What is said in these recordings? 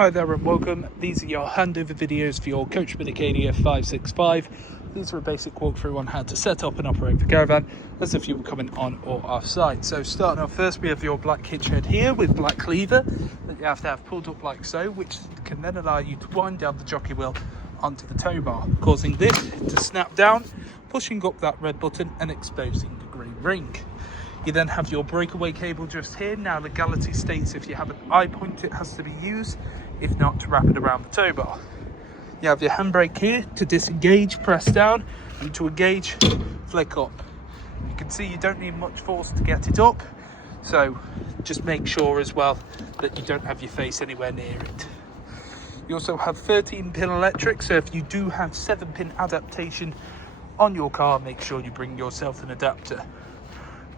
Hi there and welcome. These are your handover videos for your Coachman Acadia 565. These are a basic walkthrough on how to set up and operate the caravan as if you were coming on or off site. So starting off first, we have your black hitch head here with black cleaver that you have to have pulled up like so, which can then allow you to wind down the jockey wheel onto the tow bar, causing this to snap down, pushing up that red button and exposing the green ring. You then have your breakaway cable just here. Now legality states if you have an eye point it has to be used, if not to wrap it around the tow bar. You have your handbrake here. To disengage, press down, and to engage, flick up. You can see you don't need much force to get it up, so just make sure as well that you don't have your face anywhere near it. You also have 13-pin electric, so if you do have 7-pin adaptation on your car, make sure you bring yourself an adapter.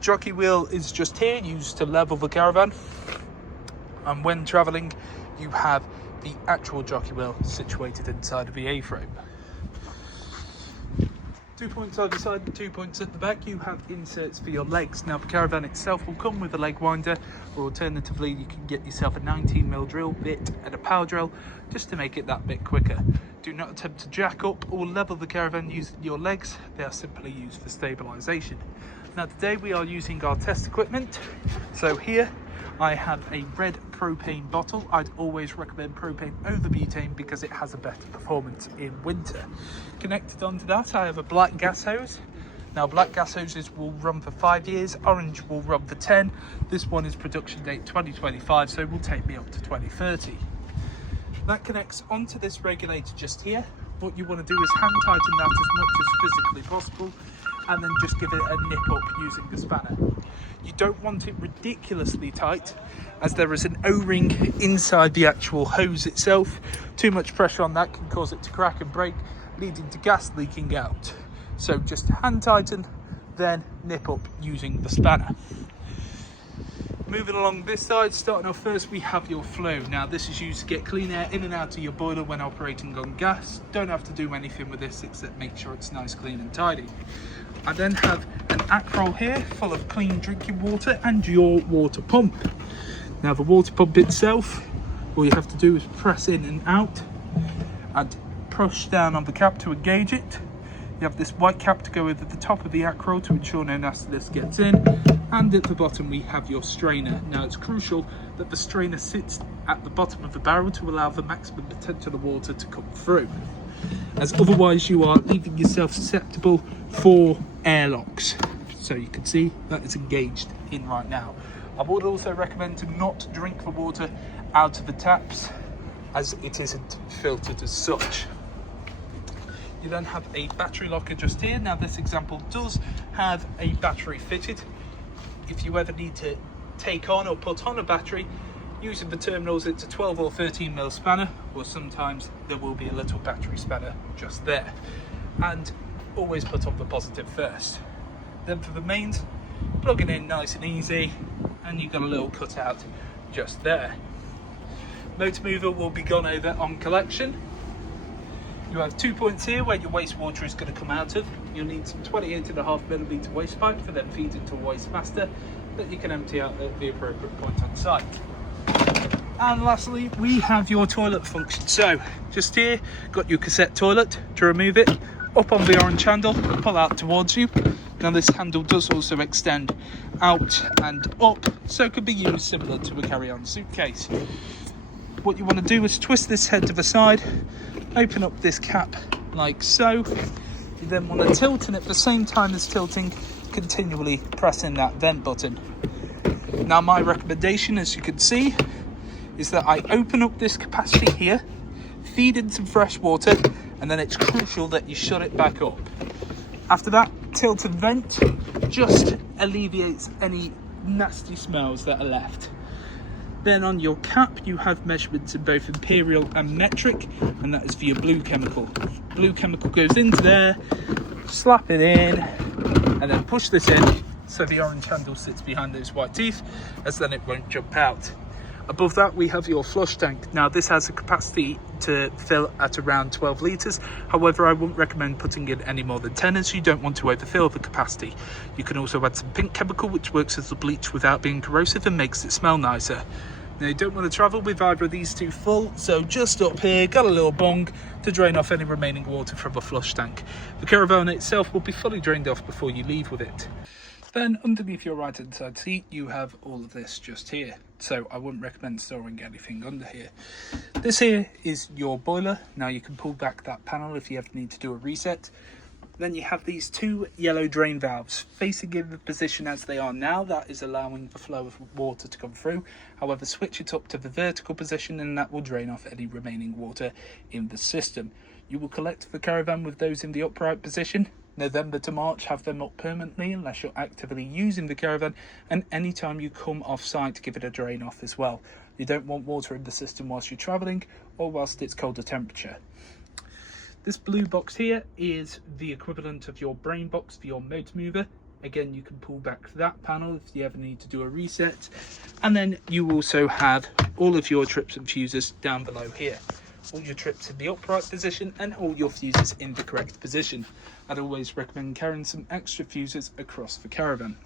Jockey wheel is just here, used to level the caravan, and when travelling you have the actual jockey wheel situated inside of the A-frame. 2 points either side and 2 points at the back. You have inserts for your legs. Now the caravan itself will come with a leg winder, or alternatively you can get yourself a 19mm drill bit and a power drill just to make it that bit quicker. Do not attempt to jack up or level the caravan using your legs. They are simply used for stabilisation. Now today we are using our test equipment. So here I have a red propane bottle. I'd always recommend propane over butane because it has a better performance in winter. Connected onto that I have a black gas hose. Now black gas hoses will run for 5 years, orange will run for 10. This one is production date 2025, so it will take me up to 2030. That connects onto this regulator just here. What you want to do is hand tighten that as much as physically possible, and then just give it a nip up using the spanner. You don't want it ridiculously tight, as there is an O-ring inside the actual hose itself. Too much pressure on that can cause it to crack and break, leading to gas leaking out. So just hand tighten, then nip up using the spanner. Moving along this side, starting off first, we have your flow. Now this is used to get clean air in and out of your boiler when operating on gas. Don't have to do anything with this except make sure it's nice, clean and tidy. I then have an Acrol here full of clean drinking water and your water pump. Now the water pump itself, all you have to do is press in and out and push down on the cap to engage it. You have this white cap to go over the top of the Acrol to ensure no nastiness gets in, and at the bottom we have your strainer. Now it's crucial that the strainer sits at the bottom of the barrel to allow the maximum potential of water to come through, as otherwise you are leaving yourself susceptible for airlocks. So you can see that it's engaged in right now. I would also recommend to not drink the water out of the taps, as it isn't filtered as such. You then have a battery locker just here. Now this example does have a battery fitted. If you ever need to take on or put on a battery, using the terminals, it's a 12 or 13mm spanner, or sometimes there will be a little battery spanner just there. And always put on the positive first. Then for the mains, plug it in nice and easy, and you've got a little cutout just there. Motor mover will be gone over on collection. You have 2 points here where your wastewater is going to come out of. You'll need some 28.5mm waste pipe for them feed into a waste master that you can empty out at the appropriate point on site. And lastly, we have your toilet function. So just here, got your cassette toilet. To remove it, up on the orange handle, pull out towards you. Now this handle does also extend out and up, so it could be used similar to a carry-on suitcase. What you want to do is twist this head to the side, open up this cap like so. You then want to tilt, and at the same time as tilting, continually pressing that vent button. Now my recommendation, as you can see, is that I open up this capacity here, feed in some fresh water, and then it's crucial that you shut it back up. After that, tilt and vent just alleviates any nasty smells that are left. Then on your cap you have measurements in both imperial and metric, and that is for your blue chemical. Blue chemical goes into there, slap it in, and then push this in so the orange handle sits behind those white teeth, as then it won't jump out. Above that we have your flush tank. Now this has a capacity to fill at around 12 litres. However, I wouldn't recommend putting in any more than 10, as you don't want to overfill the capacity. You can also add some pink chemical, which works as a bleach without being corrosive and makes it smell nicer. Now you don't want to travel with either of these two full, so just up here, got a little bung to drain off any remaining water from a flush tank. The caravan itself will be fully drained off before you leave with it. Then underneath your right hand side seat you have all of this just here, so I wouldn't recommend storing anything under here. This here is your boiler. Now you can pull back that panel if you ever need to do a reset. Then you have these two yellow drain valves facing in the position as they are now. That is allowing the flow of water to come through. However, switch it up to the vertical position and that will drain off any remaining water in the system. You will collect the caravan with those in the upright position. November to March, have them up permanently unless you're actively using the caravan, and anytime you come off site, give it a drain off as well. You don't want water in the system whilst you're travelling or whilst it's colder temperature. This blue box here is the equivalent of your brain box for your motor mover. Again, you can pull back that panel if you ever need to do a reset. And then you also have all of your trips and fuses down below here. All your trips in the upright position and all your fuses in the correct position. I'd always recommend carrying some extra fuses across the caravan.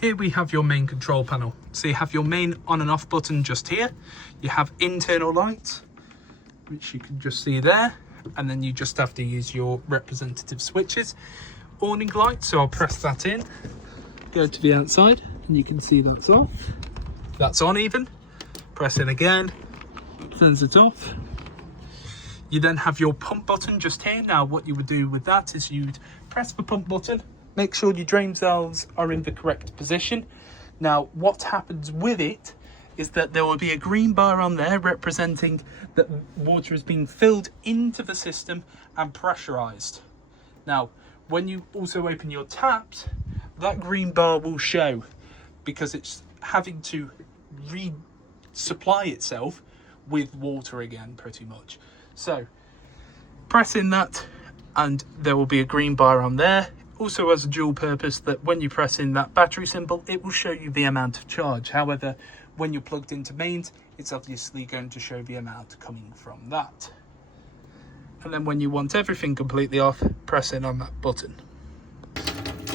Here we have your main control panel. So you have your main on and off button just here. You have internal lights, which you can just see there. And then you just have to use your representative switches. Awning light, so I'll press that in, go to the outside, and you can see that's off. That's on even. Press in again, turns it off. You then have your pump button just here. Now what you would do with that is you'd press the pump button, make sure your drain valves are in the correct position. Now what happens with it is that there will be a green bar on there representing that water is being filled into the system and pressurized. Now, when you also open your taps, that green bar will show because it's having to resupply itself with water again, pretty much. So, press in that and there will be a green bar on there. Also has a dual purpose that when you press in that battery symbol, it will show you the amount of charge. However, when you're plugged into mains, it's obviously going to show the amount coming from that. And then when you want everything completely off, press in on that button.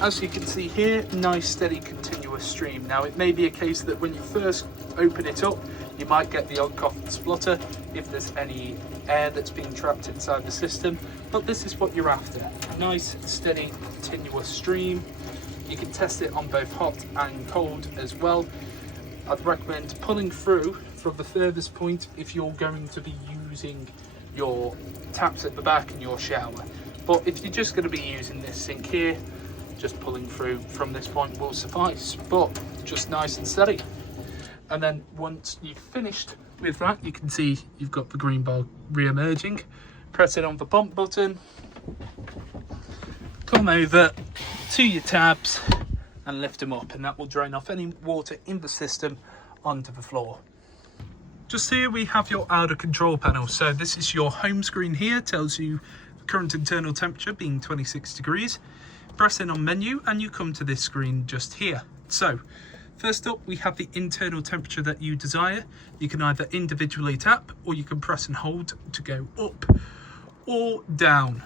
As you can see here, nice steady continuous stream. Now it may be a case that when you first open it up, you might get the odd cough and splutter if there's any air that's being trapped inside the system, but this is what you're after. Nice, steady, continuous stream. You can test it on both hot and cold as well. I'd recommend pulling through from the furthest point if you're going to be using your taps at the back and your shower. But if you're just going to be using this sink here, just pulling through from this point will suffice, but just nice and steady. And then once you've finished with that, you can see you've got the green bar re-emerging. Press it on the pump button, come over to your tabs and lift them up, and that will drain off any water in the system onto the floor. Just here we have your outer control panel. So this is your home screen here, tells you the current internal temperature being 26 degrees. Press in on menu and you come to this screen just here. So first up we have the internal temperature that you desire. You can either individually tap or you can press and hold to go up or down.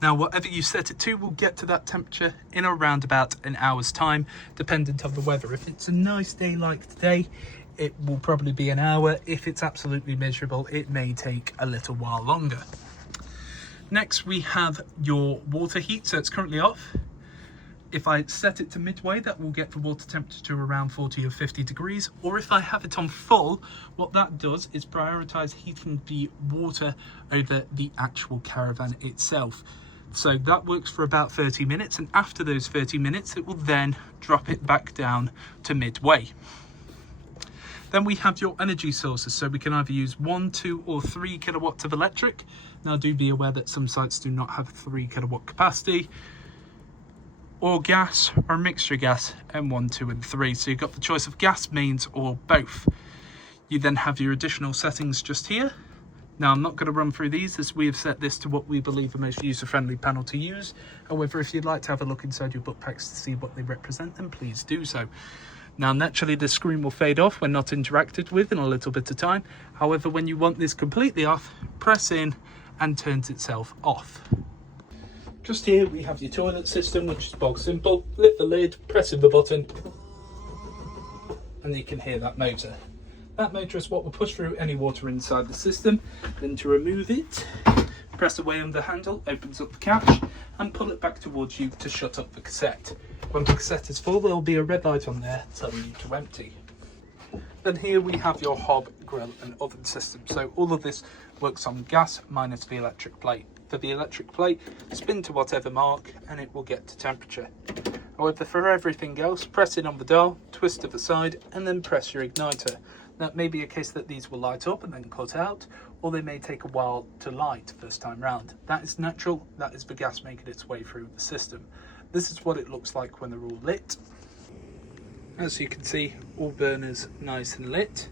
Now, whatever you set it to will get to that temperature in around about an hour's time, dependent on the weather. If it's a nice day like today, it will probably be an hour. If it's absolutely miserable, it may take a little while longer. Next, we have your water heat. So it's currently off. If I set it to midway, that will get the water temperature to around 40 or 50 degrees. Or if I have it on full, what that does is prioritize heating the water over the actual caravan itself. So that works for about 30 minutes, and after those 30 minutes it will then drop it back down to midway. Then we have your energy sources, so we can either use 1, 2 or 3 kilowatts of electric. Now do be aware that some sites do not have 3 kilowatt capacity, or gas, or a mixture of gas, and 1, 2 and 3. So you've got the choice of gas, mains or both. You then have your additional settings just here. Now I'm not going to run through these as we have set this to what we believe the most user-friendly panel to use. However, if you'd like to have a look inside your book packs to see what they represent, then please do so. Now naturally the screen will fade off when not interacted with in a little bit of time. However, when you want this completely off, press in and turns itself off. Just here we have your toilet system, which is bog simple. Lift the lid, press in the button, and you can hear that motor. That motor is what will push through any water inside the system. Then to remove it, press away on the handle, opens up the catch, and pull it back towards you to shut up the cassette. When the cassette is full, there will be a red light on there telling you to empty. Then here we have your hob, grill and oven system. So all of this works on gas minus the electric plate. For the electric plate, spin to whatever mark and it will get to temperature. However, for everything else, press in on the dial, twist to the side and then press your igniter. That may be a case that these will light up and then cut out, or they may take a while to light first time round. That is natural, that is the gas making its way through the system. This is what it looks like when they're all lit. As you can see, all burners nice and lit.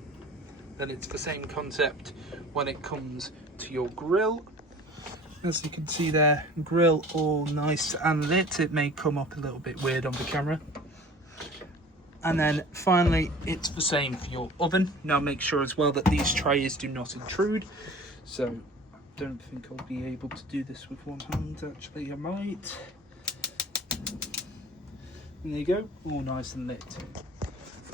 Then it's the same concept when it comes to your grill. As you can see there, grill all nice and lit. It may come up a little bit weird on the camera. And then finally, it's the same for your oven. Now make sure as well that these trays do not intrude. So I don't think I'll be able to do this with one hand. Actually, I might. And there you go, all nice and lit.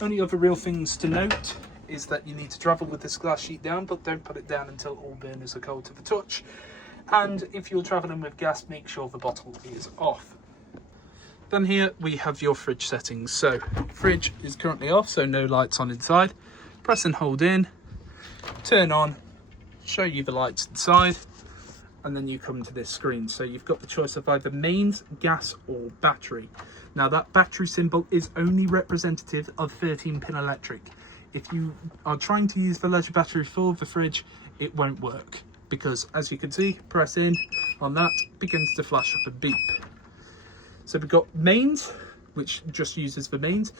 Only other real things to note is that you need to travel with this glass sheet down, but don't put it down until all burners are cold to the touch. And if you're traveling with gas, make sure the bottle is off. Then here we have your fridge settings. So fridge is currently off, so no lights on inside. Press and hold in, turn on, show you the lights inside, and then you come to this screen. So you've got the choice of either mains, gas or battery. Now that battery symbol is only representative of 13-pin electric. If you are trying to use the leisure battery for the fridge, it won't work, because as you can see, press in on that, begins to flash up and beep. So we've got mains, which just uses the mains,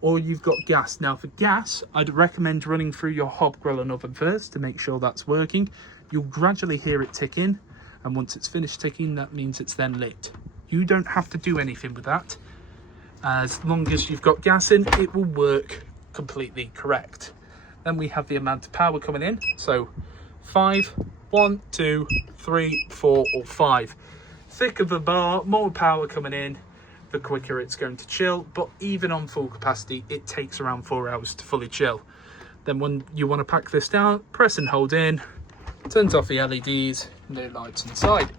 or you've got gas. Now for gas, I'd recommend running through your hob, grill and oven first to make sure that's working. You'll gradually hear it tick in, and once it's finished ticking, that means it's then lit. You don't have to do anything with that. As long as you've got gas in, it will work completely correct. Then we have the amount of power coming in. So 5, 1, 2, 3, 4 or 5. Thicker the bar, more power coming in, the quicker it's going to chill. But even on full capacity, it takes around 4 hours to fully chill. Then when you want to pack this down, press and hold in, turns off the LEDs, no lights inside.